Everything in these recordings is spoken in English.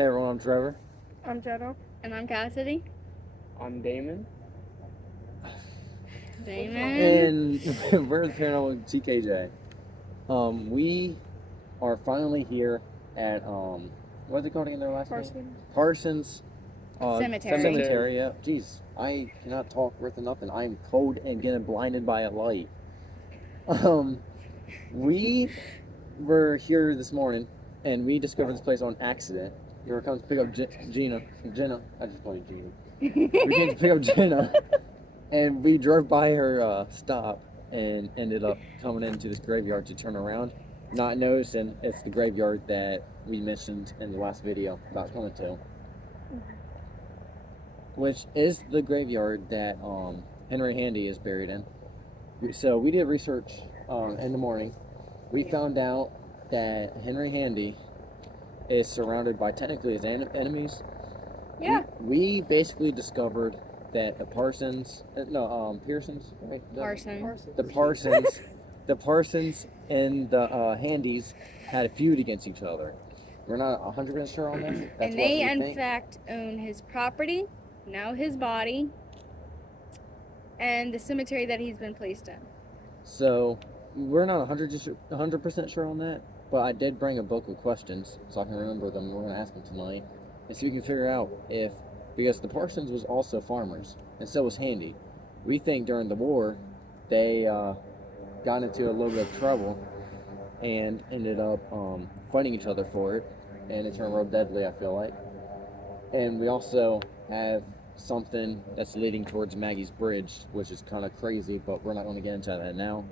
Hey everyone, I'm Trevor. I'm Jenna. And I'm Cassidy. I'm Damon. And we're the paranormal TKJ. We are finally here at what's it called again? Their last name? Parsons. Cemetery. Yeah. Jeez, I cannot talk worth of nothing. I'm cold and getting blinded by a light. We were here this morning, and we discovered this place on accident. We were coming to pick up Jenna. I just call you Gina. We came to pick up Jenna. And we drove by her stop and ended up coming into this graveyard to turn around, not noticing it's the graveyard that we mentioned in the last video about coming to, which is the graveyard that Henry Handy is buried in. So we did research in the morning. We found out that Henry Handy is surrounded by technically his enemies. Yeah. We basically discovered that the Parsons, Pearsons, right? The Parsons and the Handys had a feud against each other. We're not 100% sure on that. And they, in fact, own his property, now his body, and the cemetery that he's been placed in. So we're not 100% sure on that, but I did bring a book of questions so I can remember them. We're going to ask them tonight, and so we can figure out if. Because the Parsons was also farmers, and so was Handy. We think during the war, they got into a little bit of trouble and ended up fighting each other for it, and it turned real deadly, I feel like. And we also have something that's leading towards Maggie's Bridge, which is kind of crazy, but we're not going to get into that now.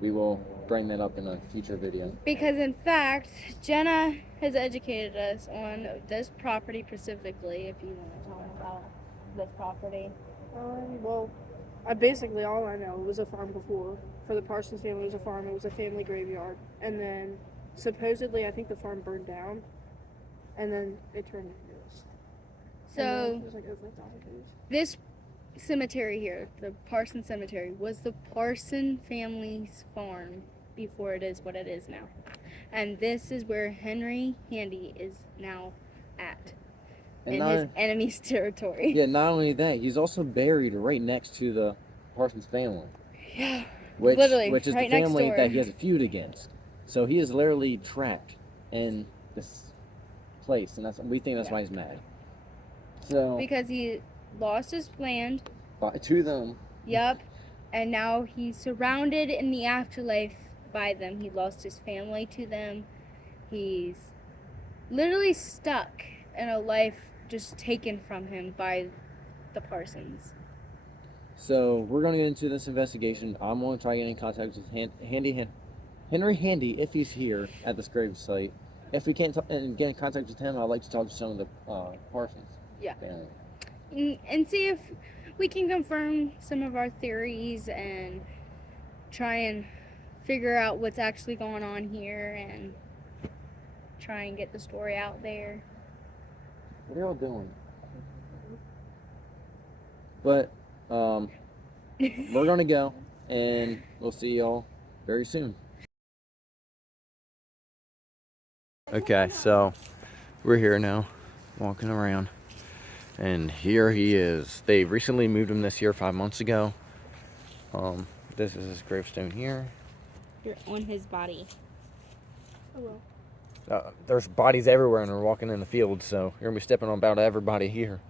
We will bring that up in a future video. Because, in fact, Jenna has educated us on this property specifically, if you want to talk about this property. Well, all I know, it was a farm before. For the Parsons family, it was a farm. It was a family graveyard. And then, supposedly, I think the farm burned down. And then it turned into this. So, it was like over 1,000 acres. This cemetery here, the Parson Cemetery, was the Parson family's farm before it is what it is now. And this is where Henry Handy is now at. In his enemy's territory. Yeah, not only that, he's also buried right next to the Parsons family. Yeah. Which is right the family next door. that he has a feud against. So he is literally trapped in this place, and we think that's why he's mad. So because he lost his land. To them. Yep. And now he's surrounded in the afterlife by them. He lost his family to them. He's literally stuck in a life just taken from him by the Parsons. So we're going to get into this investigation. I'm going to try getting in contact with Henry Handy if he's here at this grave site. If we can't get in contact with him, I'd like to talk to some of the Parsons family. And see if we can confirm some of our theories and try and figure out what's actually going on here and try and get the story out there. What are y'all doing? But we're gonna go, and we'll see y'all very soon. Okay, so we're here now, walking around, and here he is. They recently moved him this year, 5 months ago. This is his gravestone here. You're on his body. Oh well. There's bodies everywhere, and we're walking in the field, so you're gonna be stepping on about everybody here.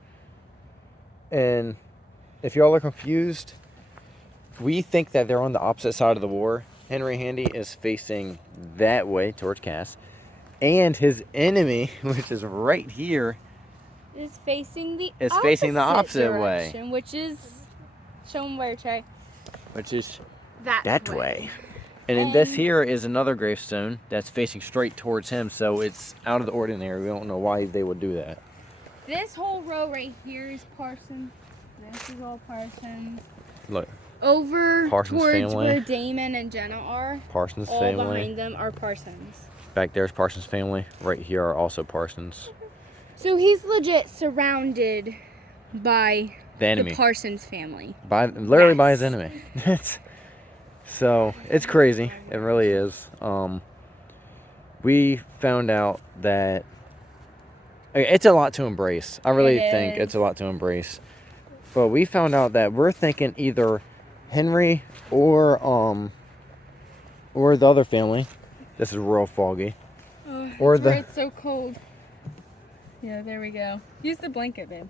And if y'all are confused, we think that they're on the opposite side of the war. Henry Handy is facing that way towards Cass, and his enemy, which is right here, is facing the opposite direction, way, which is shown where, Trey? Which is that way. And in this here is another gravestone that's facing straight towards him, so it's out of the ordinary. We don't know why they would do that. This whole row right here is Parsons. This is all Parsons. Look. Over Parsons towards family. Where Damon and Jenna are. Parsons all family. Behind them are Parsons. Back there's Parsons family. Right here are also Parsons. So he's legit surrounded by the Parsons family. Literally by his enemy. So it's crazy. It really is. We found out that It's a lot to embrace. I really It think is. it's a lot to embrace. But we found out that we're thinking either Henry or the other family. This is real foggy. Or It's where the it's so cold. Yeah, there we go. Use the blanket, babe.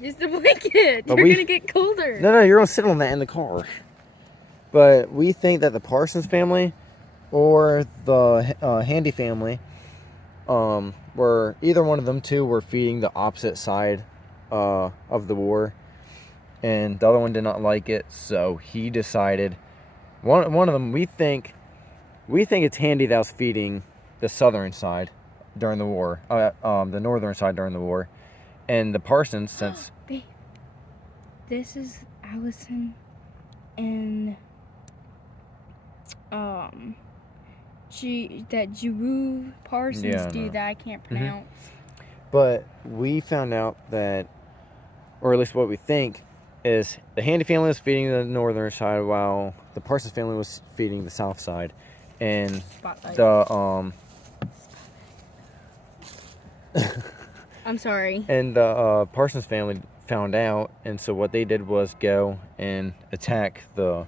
Use the blanket. But You're we- gonna get colder. No, you're gonna sit on that in the car. But we think that the Parsons family or the Handy family, were either one of them two were feeding the opposite side of the war, and the other one did not like it, so he decided. One of them, we think it's Handy that was feeding the southern side during the war, the northern side during the war, and the Parsons, since Babe, this is Allison and Giroux Parsons Yeah, I do know. that I can't pronounce. But we found out that, or at least what we think, is the Handy family was feeding the northern side while the Parsons family was feeding the south side, and Spotlight. the I'm sorry. and the Parsons family found out, and so what they did was go and attack the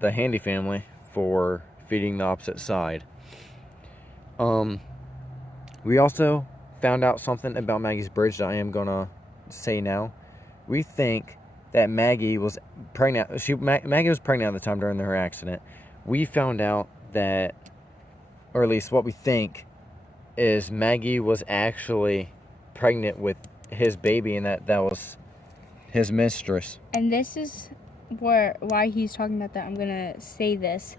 Handy family for feeding the opposite side. We also found out something about Maggie's bridge that I am gonna say now. We think that Maggie was pregnant. Maggie was pregnant at the time during her accident. We found out that, or at least what we think, is Maggie was actually pregnant with his baby, and that was his mistress. And this is why he's talking about that. I'm gonna say this.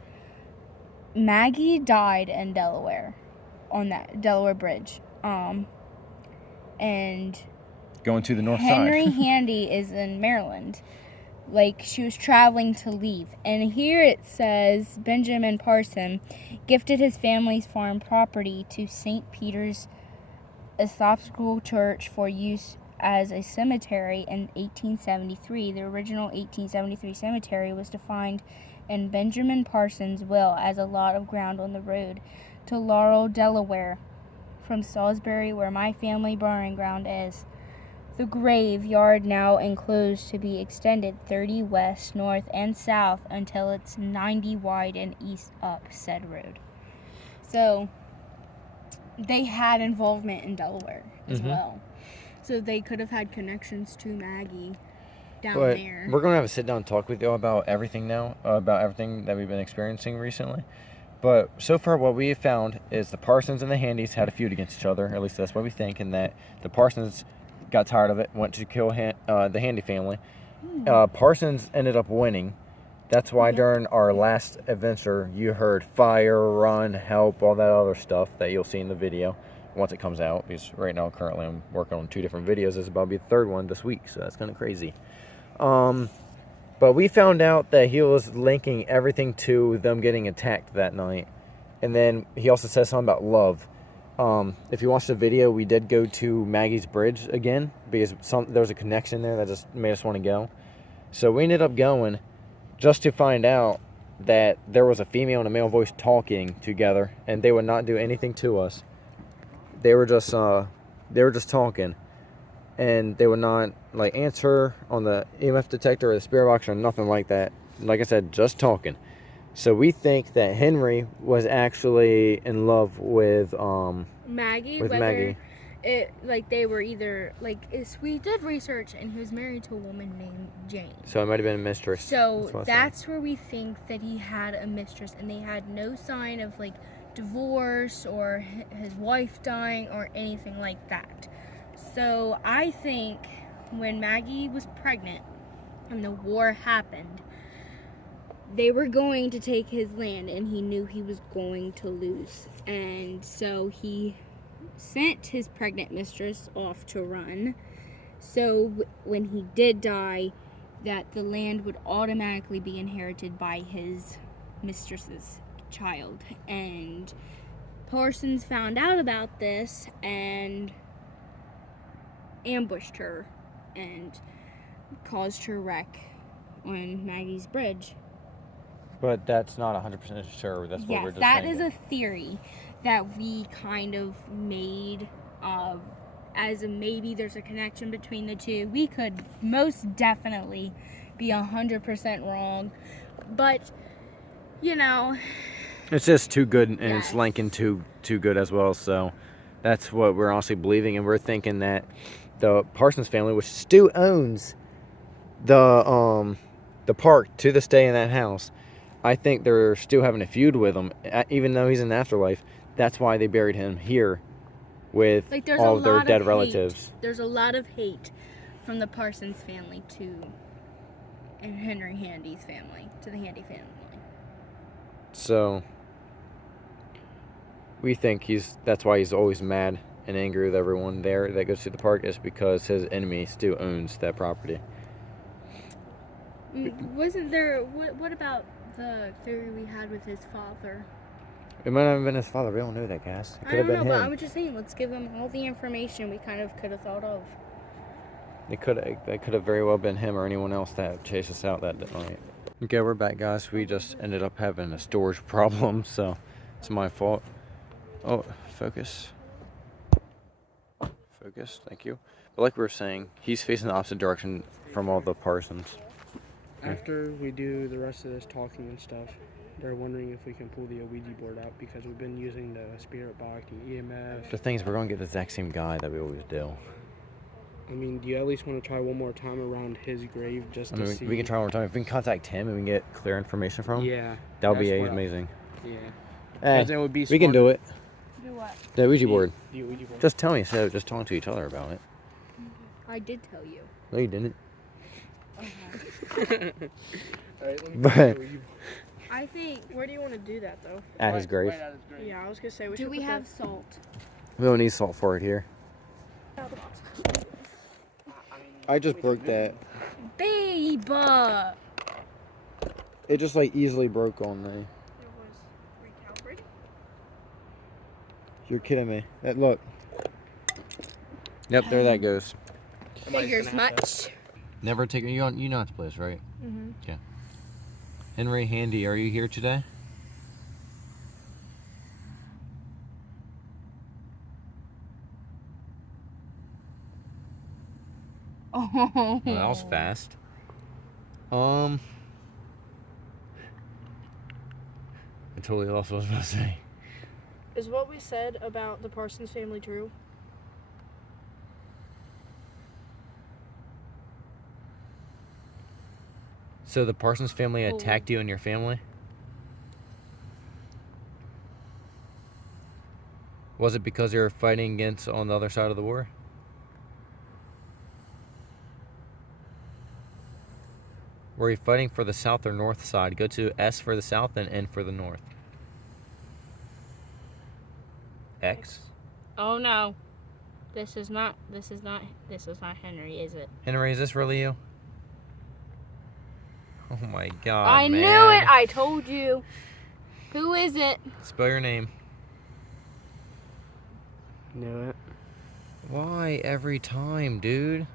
Maggie died in Delaware, on that Delaware Bridge. And Going to the north Henry side. Handy is in Maryland. Like, she was traveling to leave. And here it says Benjamin Parson gifted his family's farm property to St. Peter's Episcopal Church for use as a cemetery in 1873. The original 1873 cemetery was defined in Benjamin Parsons' will as a lot of ground on the road to Laurel, Delaware, from Salisbury, where my family burying ground is. The graveyard now enclosed to be extended 30 west, north, and south until it's 90 wide and east up said road. So they had involvement in Delaware as well. So they could have had connections to Maggie down But there. we're gonna have a sit down talk with you about everything now, about everything that we've been experiencing recently. But so far, what we have found is the Parsons and the Handys had a feud against each other. At least that's what we think, and that the Parsons got tired of it, went to kill the Handy family. Parsons ended up winning. That's why during our last adventure, you heard fire, run, help, all that other stuff that you'll see in the video once it comes out. Because right now, currently, I'm working on 2 different videos. This is about to be the 3rd one this week, so that's kind of crazy. But we found out that he was linking everything to them getting attacked that night. And then he also says something about love. If you watch the video, we did go to Maggie's bridge again because there was a connection there that just made us want to go. So we ended up going just to find out that there was a female and a male voice talking together, and they would not do anything to us. They were just talking, and they would not like answer on the EMF detector or the spirit box or nothing like that. Like I said, just talking. So we think that Henry was actually in love with Maggie, with whether Maggie. it like they were either we did research and he was married to a woman named Jane. So it might have been a mistress. So that's where we think that he had a mistress, and they had no sign of like divorce or his wife dying or anything like that. So I think when Maggie was pregnant and the war happened, they were going to take his land, and he knew he was going to lose. And so he sent his pregnant mistress off to run. So when he did die, that the land would automatically be inherited by his mistress's child. And Parsons found out about this and ambushed her and caused her wreck on Maggie's bridge. But that's not 100% sure. That's what we're Yes, just that saying. is a theory that we kind of made as a maybe there's a connection between the two. We could most definitely be 100% wrong, but you know, it's just too good, and Yes. it's Lincoln too good as well. So that's what we're honestly believing, and we're thinking that the Parsons family, which still owns the park to this day in that house, I think they're still having a feud with him, even though he's in the afterlife. That's why they buried him here with like there's all a of their lot dead of relatives. hate. There's a lot of hate from the Parsons family and Henry Handy's family to the Handy family. So we think that's why he's always mad and angry with everyone there that goes to the park, is because his enemy still owns that property. Wasn't there? What about the theory we had with his father? It might not have been his father. We don't know that, guys. It I could have don't been know, but him. I was just saying, let's give them all the information we kind of could have thought of. It could have very well been him or anyone else that chased us out that night. Okay, we're back, guys. We just ended up having a storage problem, so it's my fault. Oh, focus. Focus, thank you. But like we were saying, he's facing the opposite direction from all the Parsons. After we do the rest of this talking and stuff, they're wondering if we can pull the Ouija board out because we've been using the spirit box and EMF. The thing is, we're going to get the exact same guy that we always do. I mean, do you at least want to try one more time around his grave just to see? We can try one more time. If we can contact him and we can get clear information from him, Yeah. that would be that's what amazing. Yeah. Hey, 'Cause it would be we can do it. Do what? The Ouija board. The Ouija board. Just tell me instead of just talking to each other about it. I did tell you. No, you didn't. Okay. All right, let me But- pull the Ouija board. I think. Where do you want to do that though? At his grave. Right at his grave. Yeah, I was gonna say we Do should we put have salt? We don't need salt for it here. I mean, I just we broke can do that. it. Babe! It just like easily broke on me. It was recalibrated. You're kidding me. Look. Yep, there that goes. Somebody's Figures gonna have to- much. Never take you know this place, right? Mm-hmm. Henry Handy, are you here today? Oh. Well, that was fast. I totally lost what I was about to say. Is what we said about the Parsons family true? So the Parsons family Oh. attacked you and your family? Was it because they were fighting against on the other side of the war? Were you fighting for the south or north side? Go to S for the south and N for the north. X. Oh no. This is not Henry, is it? Henry, is this really you? Oh my god, I man. knew it! I told you. Who is it? Spell your name. Knew it. Why every time, dude?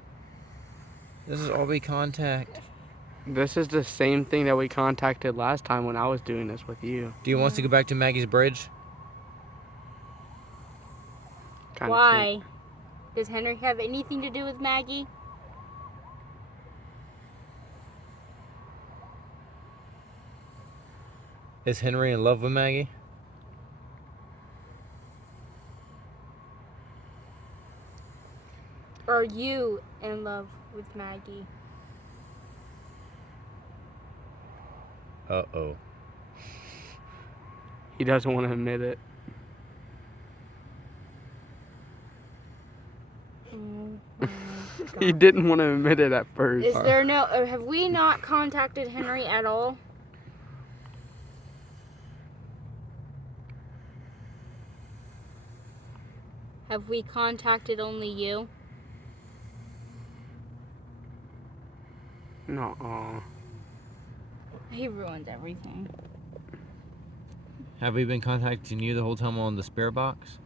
This is all we contact. This is the same thing that we contacted last time when I was doing this with you. Do you want us to go back to Maggie's Bridge? Kinda Why? Does Henry have anything to do with Maggie? Is Henry in love with Maggie? Are you in love with Maggie? Uh-oh. He doesn't want to admit it. Oh my He God. didn't want to admit it at first. Is there no? Or have we not contacted Henry at all? Have we contacted only you? No. He ruined everything. Have we been contacting you the whole time on the spirit box?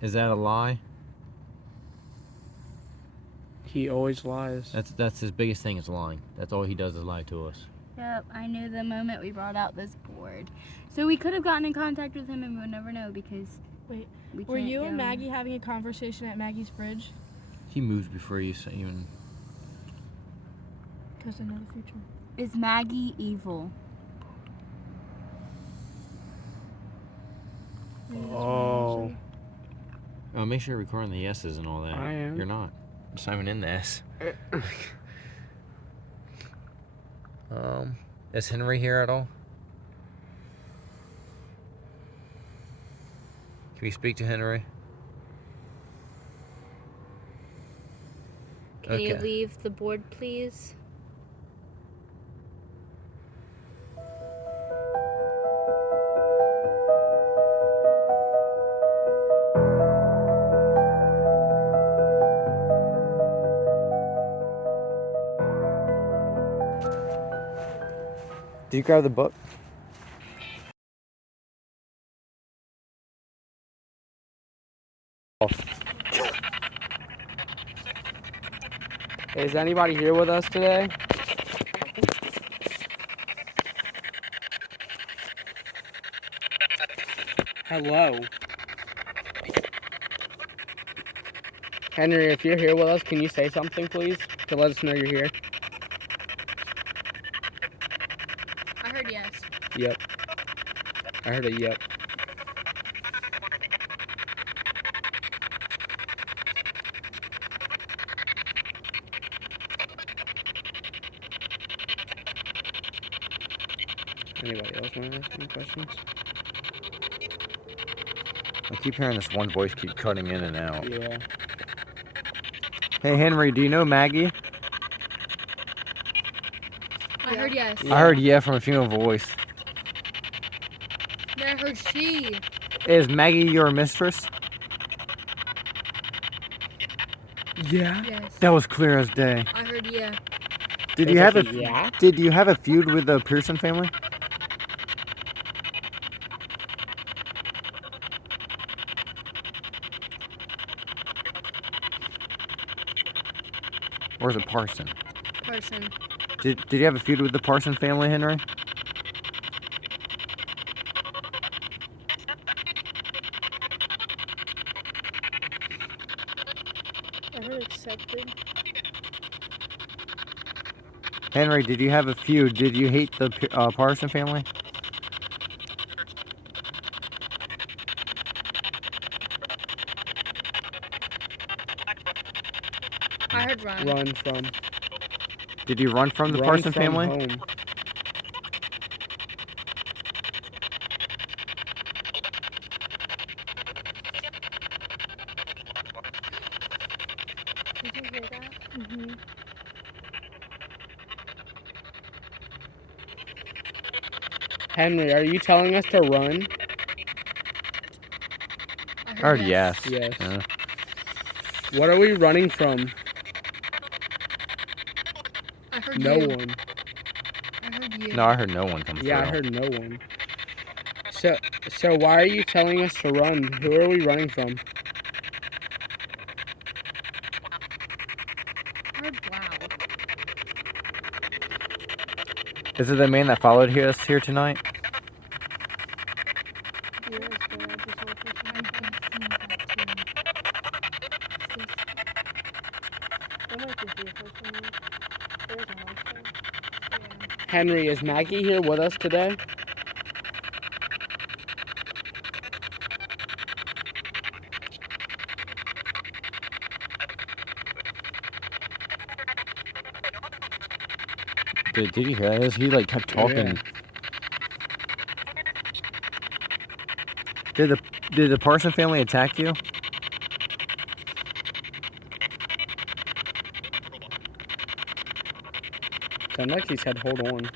Is that a lie? He always lies. That's his biggest thing is lying. That's all he does is lie to us. Yep, I knew the moment we brought out this board. So we could have gotten in contact with him and we would never know because Wait, we were can't you and go- Maggie having a conversation at Maggie's bridge? He moved before you even. Because I know the future. Is Maggie evil? Maybe that's what I Oh. Oh, make sure you're recording the yeses and all that. I am. You're not. Just not even in the S. Is Henry here at all? Can we speak to Henry? Can you Okay. leave the board, please? Did you grab the book? Is anybody here with us today? Hello. Henry, if you're here with us, can you say something, please, to let us know you're here? I heard yes. Yep. I heard a yep. Anybody else want to ask any questions? I keep hearing this one voice keep cutting in and out. Yeah. Hey Henry, do you know Maggie? I heard yes. Yeah. I heard yeah from a female voice. No, I heard she. Is Maggie your mistress? Yeah. Yes. That was clear as day. I heard yeah. Did you have a yeah? Did you have a feud with the Pearson family? Or is it Parson? Person. Did you have a feud with the Parson family, Henry? I heard accepted. Henry, did you have a feud? Did you hate the Parson family? I heard run. Run from. Did you run from the run Parson from family? Home. Did you hear that? Mm-hmm. Henry, are you telling us to run? I I heard yes. Yes. Yeah. What are we running from? I heard No you. one. I heard you. No, I heard no one come Yeah, I through. heard no one. So why are you telling us to run? Who are we running from? I heard wow. Is it the man that followed us here tonight? Yes, but I just saw a person. I did see that too. That might just be a person. There's a house there. Henry, is Maggie here with us today? Did you hear this? He like kept talking. Yeah. Did the Parson family attack you? Sounded like he said, hold on.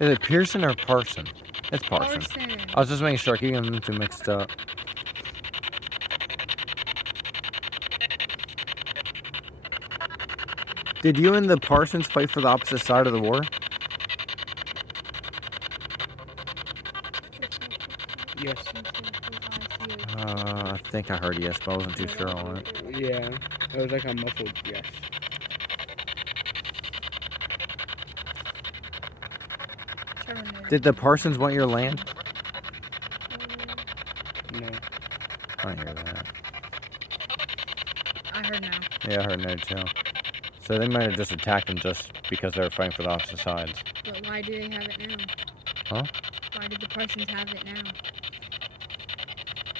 Is it Pearson or Parson? It's Parson. Parson. I was just making sure, keeping them too mixed up. Did you and the Parsons fight for the opposite side of the war? Yes. I think I heard yes, but I wasn't too sure on it. Yeah. It was like a muffled yes. Did the Parsons want your land? No. I didn't hear that. I heard no. Yeah, I heard no too. So they might have just attacked them just because they were fighting for the opposite sides. But why do they have it now? Huh? Why did the Parsons have it now?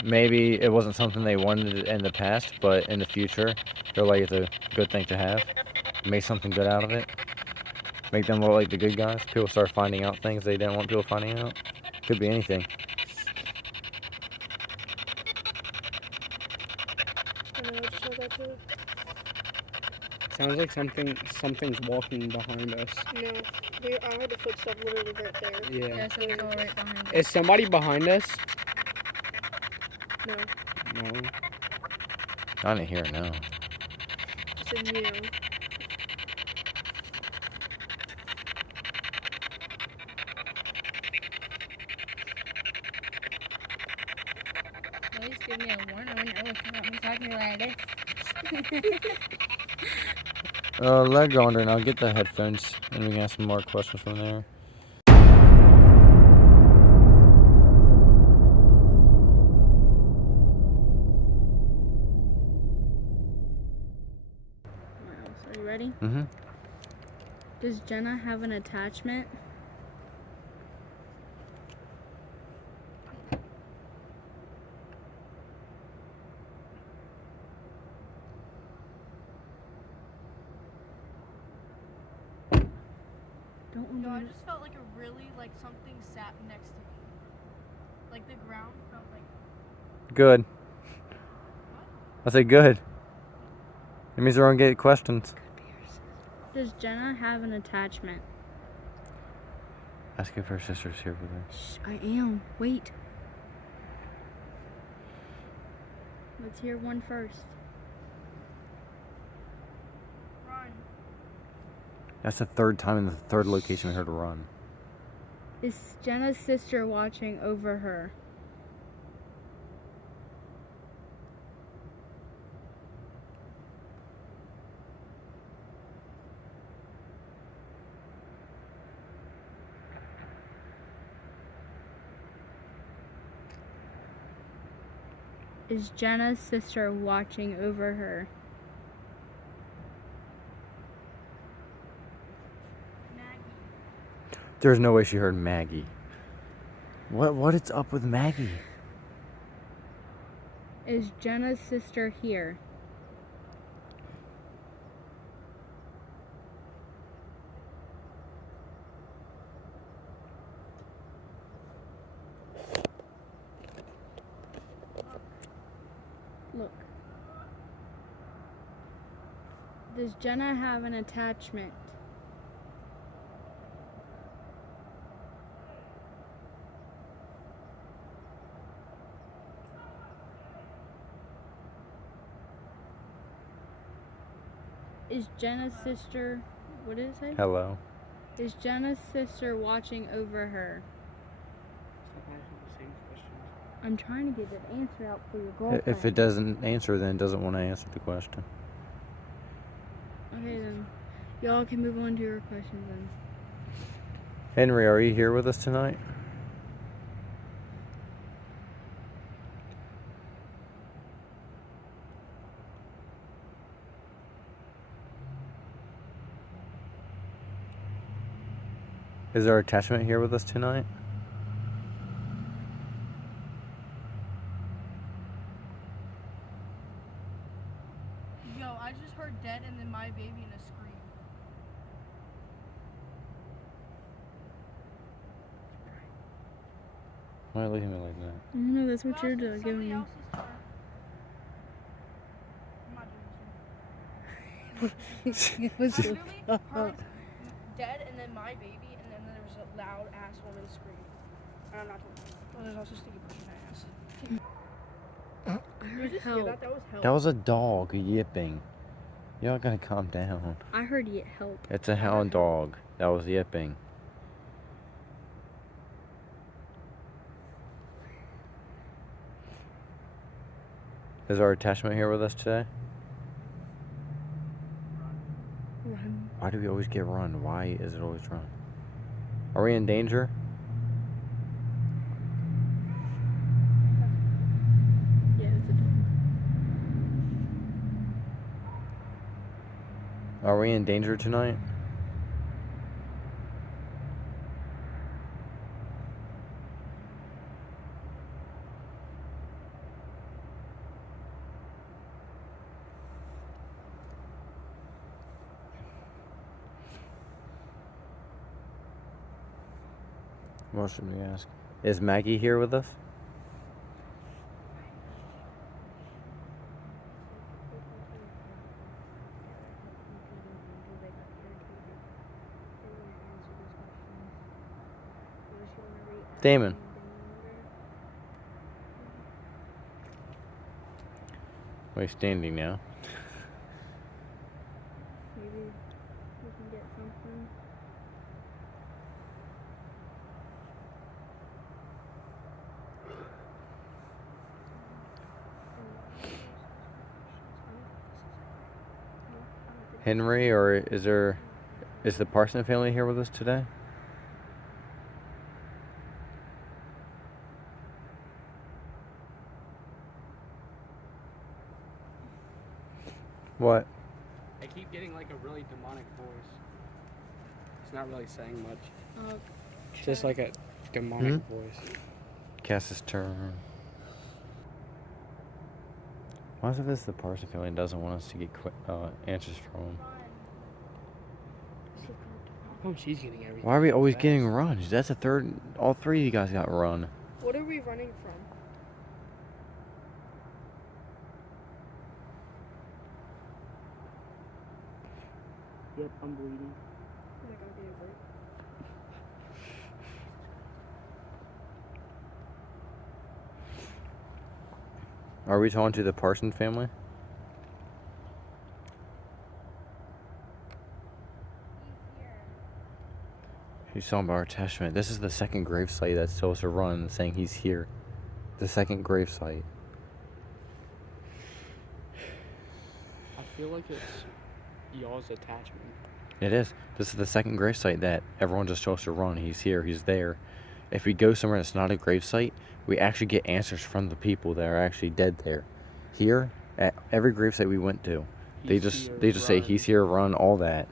Maybe it wasn't something they wanted in the past, but in the future, they're like, it's a good thing to have. Make something good out of it. Make them look like the good guys. People start finding out things they didn't want people finding out. Could be anything. I know, I just heard that too. Sounds like something's walking behind us. No, I heard the footsteps literally right there. Yeah. Yeah, so it's all right behind us. Is somebody behind us? No, No. I didn't hear it, no. it's in you. At least give me a warning when you're looking at me talking like this. Let go under and I'll get the headphones and we can ask some more questions from there. Are you ready? Mm-hmm. Does Jenna have an attachment? Don't No, I move. just felt like something sat next to me. Like the ground felt like. Good. I say good. It means we're gonna get questions. Does Jenna have an attachment? Ask if her sister's here with her. Shh, I am. Wait. Let's hear one first. Run. That's the third time in the third location we heard her run. Is Jenna's sister watching over her? Is Jenna's sister watching over her? Maggie. There's no way she heard Maggie. What is up with Maggie? Is Jenna's sister here? Look. Does Jenna have an attachment? Is Jenna's sister, what did it say? Hello. Is Jenna's sister watching over her? Stop asking the same questions. I'm trying to get an answer out for your girlfriend. If it doesn't answer, then it doesn't want to answer the question. Okay then. Y'all can move on to your questions then. Henry, are you here with us tonight? Is our attachment here with us tonight? Yo, I just heard dead and then my baby and a scream. Why are you looking at me like that? No, that's what you're Somebody giving me. else's turn. I'm not doing this one. I literally heard dead and then my baby and then there was a loud ass woman scream. And I'm not doing it. Oh, there's also sticky push in my ass. Did you just hear help. that? That was hell. That was a dog yipping. Y'all gotta calm down. I heard you help. It's a hound dog that was yipping. Is our attachment here with us today? Run. Why do we always get run? Why is it always run? Are we in danger? Are we in danger tonight? What should we ask? Is Maggie here with us? Damon. We're standing now. Maybe we can get something. Henry, or is the Parson family here with us today? What? I keep getting like a really demonic voice. It's not really saying much. Oh, It's just like a demonic voice. Cass's turn. Why is it this the Parson family doesn't want us to get answers from them? How come she's getting everything? Why are we always fast? getting runs? That's a third. All three of you guys got run. What are we running from? Yep, I'm bleeding. Oh my god, get over it. Are we talking to the Parson family? He's talking about our attachment. This is the second gravesite that's supposed to run, saying he's here. The second gravesite. I feel like it's y'all's attachment. It is. This is the second gravesite that everyone's just supposed to run. He's here. He's there. If we go somewhere that's not a gravesite, we actually get answers from the people that are actually dead there. Here, at every gravesite we went to, they just say he's here, run, all that.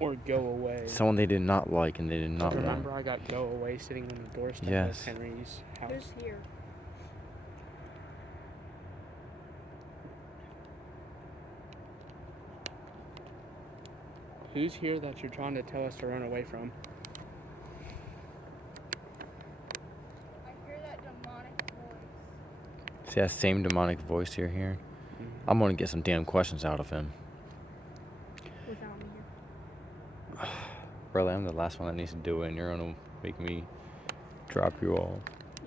Or go away. Someone they did not like and they did not want. Remember I got go away sitting on the doorstep Yes. of Henry's house. Who's here? Who's here that you're trying to tell us to run away from? I hear that demonic voice. See that same demonic voice you're hearing? I'm gonna get some damn questions out of him. Without me here. Really, I'm the last one that needs to do it, and you're gonna make me drop you off.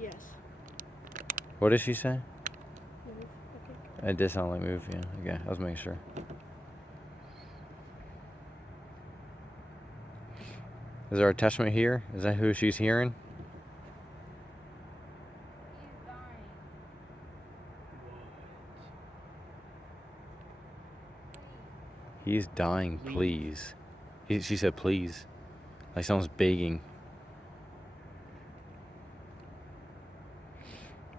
Yes. What did she say? Move, okay. It did sound like move, yeah. Okay, I was making sure. Is our attachment here? Is that who she's hearing? He's dying. He's dying, please. She said please. Like someone's begging.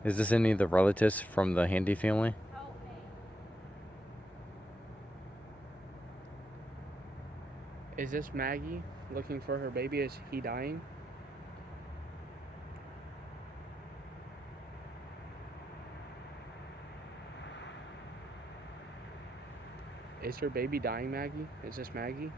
Is this any of the relatives from the Handy family? Help me. Is this Maggie looking for her baby? Is he dying? Is her baby dying, Maggie? Is this Maggie?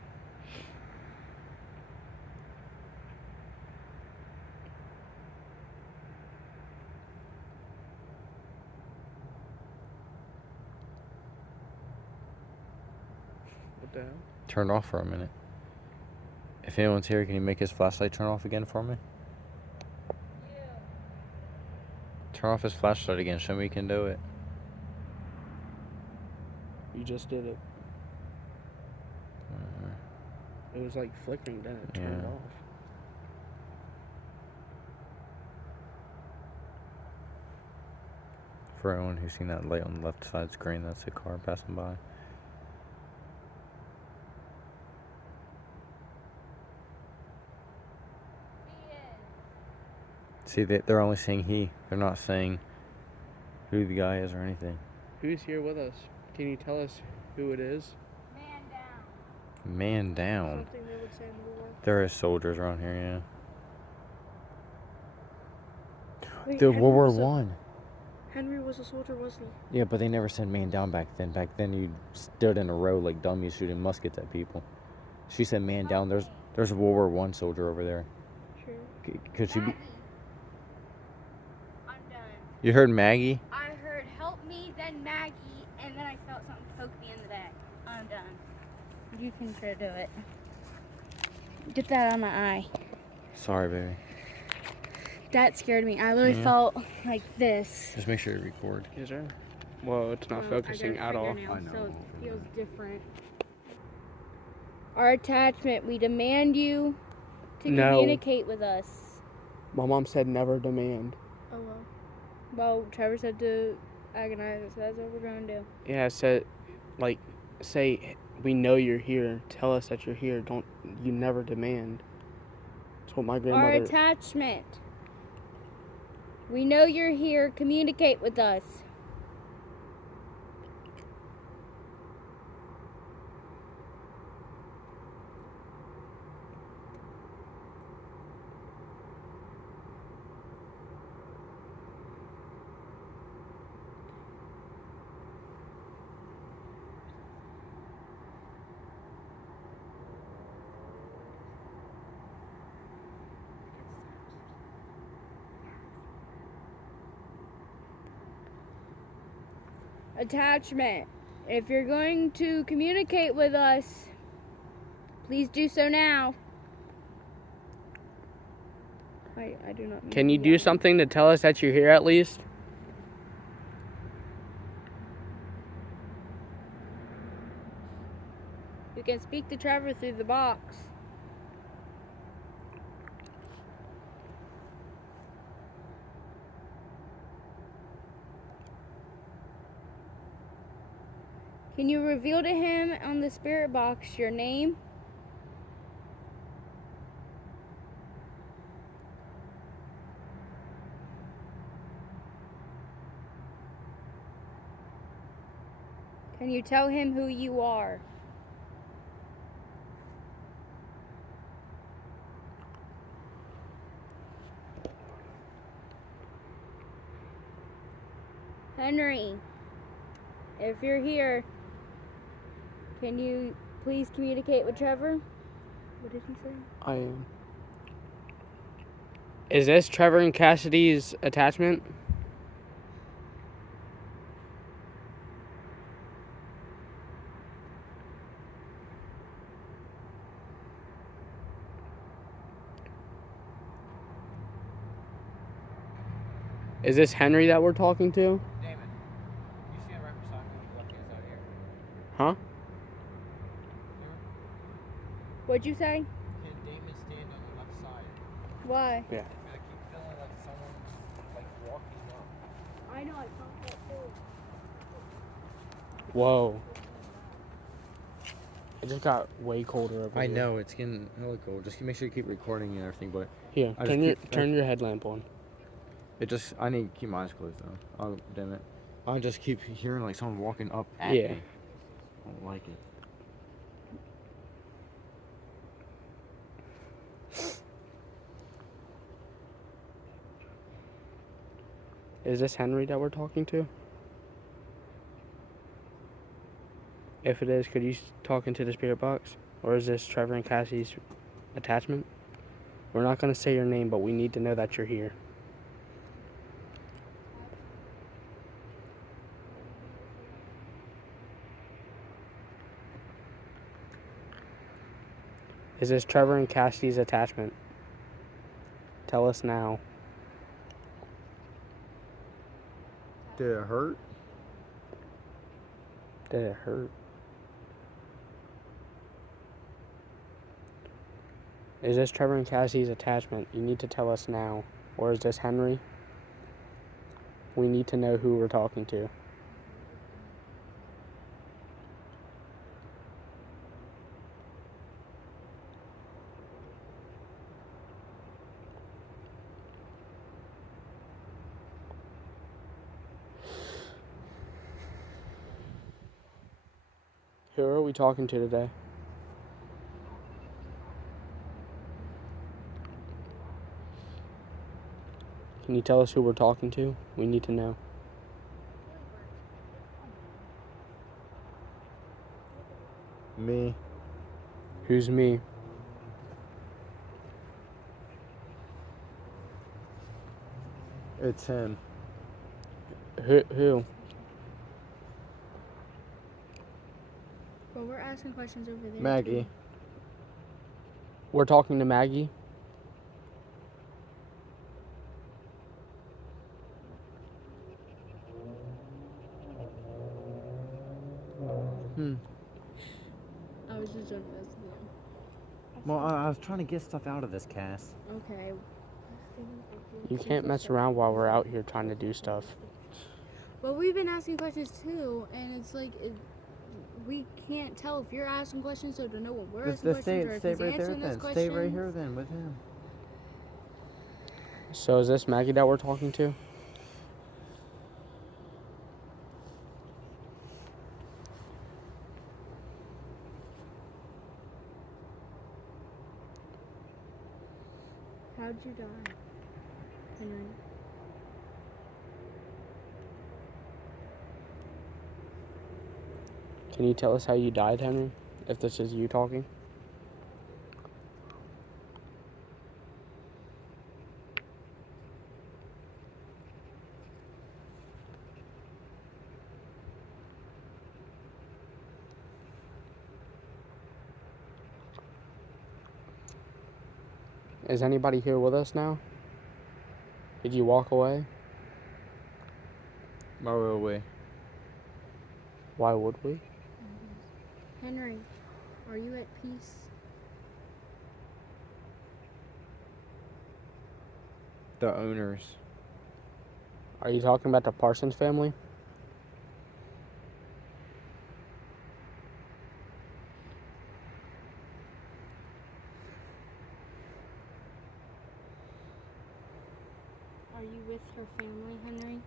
What the hell? Turn off for a minute. If anyone's here, can you make his flashlight turn off again for me? Turn off his flashlight again. Show me you can do it. You just did it. It was like flickering, then it turned Yeah. off. For anyone who's seen that light on the left side screen, that's a car passing by. See, they're only saying he. They're not saying who the guy is or anything. Who's here with us? Can you tell us who it is? Man down. Man down. Something they would say in the war. There is soldiers around here, yeah. Wait, The Henry World War was a- One. Henry was a soldier, wasn't he? Yeah, but they never said man down back then. Back then, you stood in a row like dummies shooting muskets at people. She said man down. There's a World War One soldier over there. Sure. Could she be? Maggie. I'm done. You heard Maggie? I heard help me, then Maggie, and then I felt something poke me in the back. I'm done. You can try to do it. Get that on my eye. Sorry, baby. That scared me. I literally Yeah. felt like this. Just make sure you record. Is there? Well, it's not focusing at all. I know. So it feels different. Our attachment, we demand you to No. communicate with us. My mom said never demand. Oh well. Well, Trevor said to agonize us. So that's what we're going to do. Yeah, it said, like, say, we know you're here. Tell us that you're here. Don't, you never demand. That's what my Our grandmother... attachment. We know you're here. Communicate with us. Attachment. If you're going to communicate with us, please do so now. I do not. Can you do something to tell us that you're here at least? You can speak to Trevor through the box. Can you reveal to him on the spirit box your name? Can you tell him who you are? Henry, if you're here, can you please communicate with Trevor? What did he say? I am. Is this Trevor and Cassidy's attachment? Is this Henry that we're talking to? Damon, you stand right beside me on the left hand side here. Huh? What'd you say? Can Damon stand on the left side? Why? I keep feeling like someone's like walking up. I know, I felt that too. Whoa. It just got way colder over I here. know it's getting hella cold. Just make sure you keep recording and everything. But Here, I just turn your headlamp on. I need to keep my eyes closed though. Oh damn it! I just keep hearing like someone walking up at Yeah. me. I don't like it. Is this Henry that we're talking to? If it is, could you talk into the spirit box? Or is this Trevor and Cassie's attachment? We're not going to say your name, but we need to know that you're here. Is this Trevor and Cassie's attachment? Tell us now. Did it hurt? Did it hurt? Is this Trevor and Cassie's attachment? You need to tell us now. Or is this Henry? We need to know who we're talking to. Who are we talking to today? Can you tell us who we're talking to? We need to know. Me. Who's me? It's him. Who? Well, we're asking questions over there. Maggie. too. We're talking to Maggie. I was just doing this again. Well, I was trying to get stuff out of this, Cass. Okay. You can't mess around while we're out here trying to do stuff. But we've been asking questions too, and it's like we can't tell if you're asking questions, so to know when we're asking questions or if Stay he's right there answering those then. questions. Stay right here then with him. So is this Maggie that we're talking to? How'd you die, Henry? Can you tell us how you died, Henry? If this is you talking? Is anybody here with us now? Did you walk away? Why will we? Why would we? Henry, are you at peace? The owners. Are you talking about the Parsons family? Are you with her family, Henry?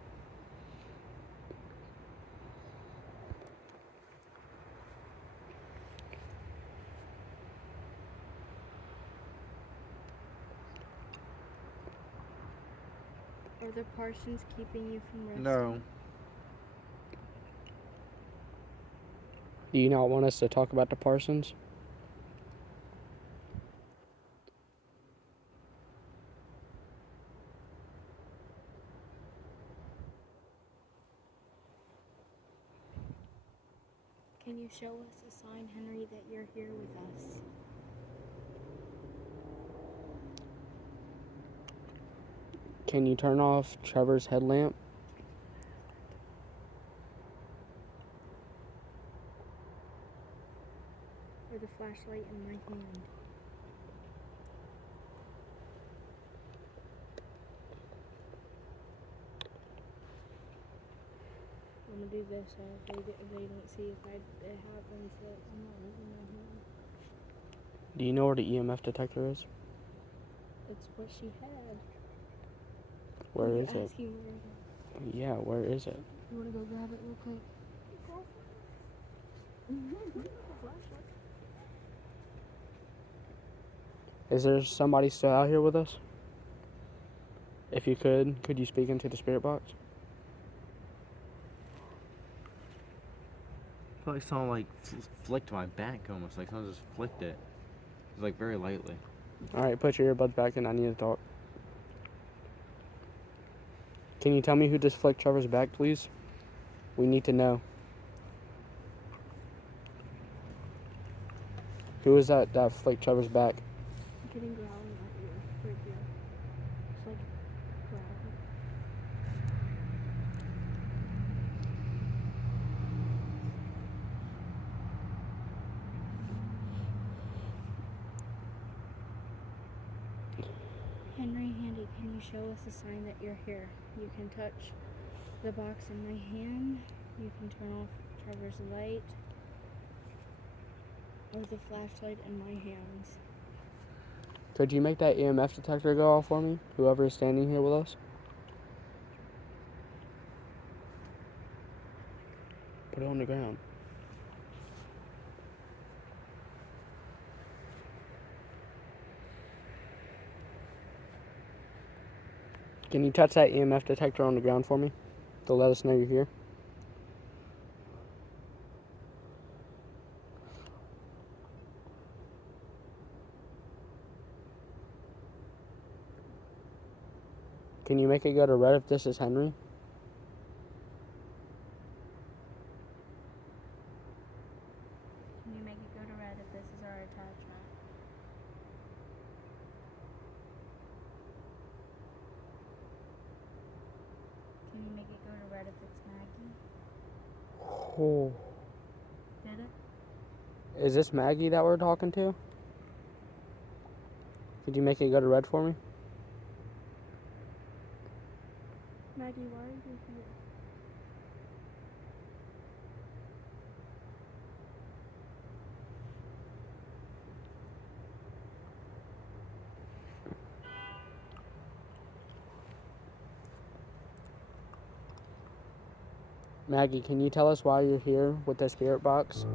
Are the Parsons keeping you from resting? No. Do you not want us to talk about the Parsons? Can you show us a sign, Henry, that you're here with us? Can you turn off Trevor's headlamp? Or the flashlight in my hand? I'm gonna do this so they don't see if it happens that I'm not moving my hand. Do you know where the EMF detector is? It's what she had. Where You're is it? asking where it is. Yeah, where is it? You wanna go grab it real quick? Is there somebody still out here with us? If you could you speak into the spirit box? I feel like someone like flicked my back almost. Like someone just flicked it. Like very lightly. Alright, put your earbuds back in. I need to talk. Can you tell me who just flicked Trevor's back, please? We need to know. Who is that flicked Trevor's back? Getting growling at you right here. It's like growling. Henry, Handy, can you show us a sign that you're here? You can touch the box in my hand. You can turn off Trevor's light. Or the flashlight in my hands. Could you make that EMF detector go off for me? Whoever is standing here with us? Put it on the ground. Can you touch that EMF detector on the ground for me to let us know you're here? Can you make it go to red if this is Henry? Can you make it go to red if this is our attachment? Can you make it go to red if it's Maggie? Oh. Did it? Is this Maggie that we're talking to? Could you make it go to red for me? Maggie, why are you here? Maggie, can you tell us why you're here with the spirit box?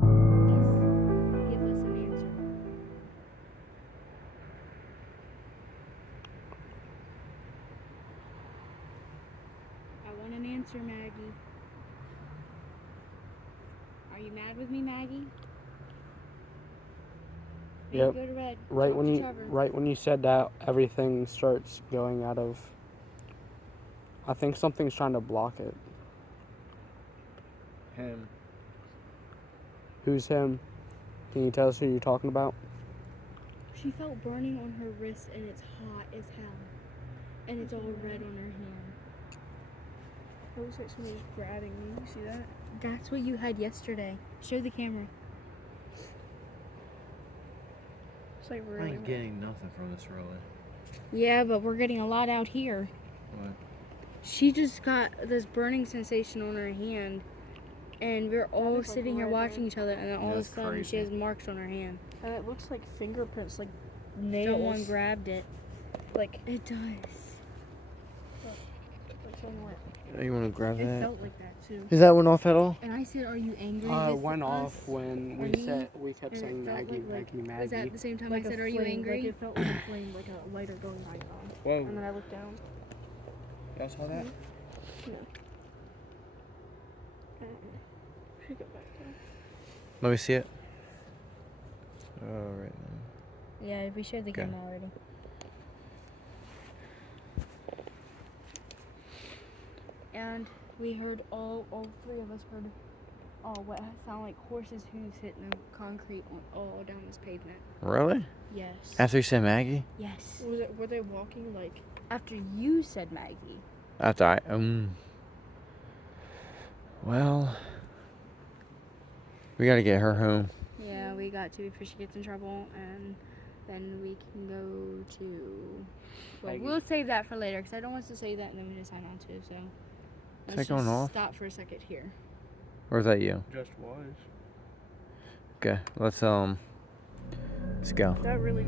Please give us an answer. I want an answer, Maggie. Are you mad with me, Maggie? Make Yep. it go to red. Right Talk when to you Trevor. right when you said that, everything starts going out of. I think something's trying to block it. Him. Who's him? Can you tell us who you're talking about? She felt burning on her wrist and it's hot as hell. And it's all red on her hand. It looks like somebody's grabbing me. You see that? That's what you had yesterday. Show the camera. It's like I really ain't hot. getting nothing from this really. Yeah, but we're getting a lot out here. What? She just got this burning sensation on her hand. And we're all is, like, sitting here red, watching red. each other. And then all of a That's sudden she crazy. has marks on her hand. And it looks like fingerprints, like nails. Someone grabbed it. Like It does. someone went. You want to grab It that? felt like that too. Is that one off at all? And I said, are you angry It with went us? off when Or we me? said we kept And it saying felt Maggie, like- Maggie, Was that Maggie. at the same time Like I said, a are you flame, angry? Like it felt like a flame, like a lighter going by on. Whoa! And then I looked down. Y'all saw that? Should go back down. Let me see it. Oh, right now. Yeah, we showed the Okay. camera already. And we heard all three of us heard what sound like horses' hooves hitting the concrete all down this pavement. Really? Yes. After you said Maggie? Yes. Were they walking like? After you said Maggie. After I well, we gotta get her home. Yeah, we got to before she gets in trouble, and then we can go to. Well, Maggie. we'll save that for later because I don't want us to say that and then we just sign on to. So let's that going just off? stop for a second here. Or is that you? Just was. Okay, let's go. That really.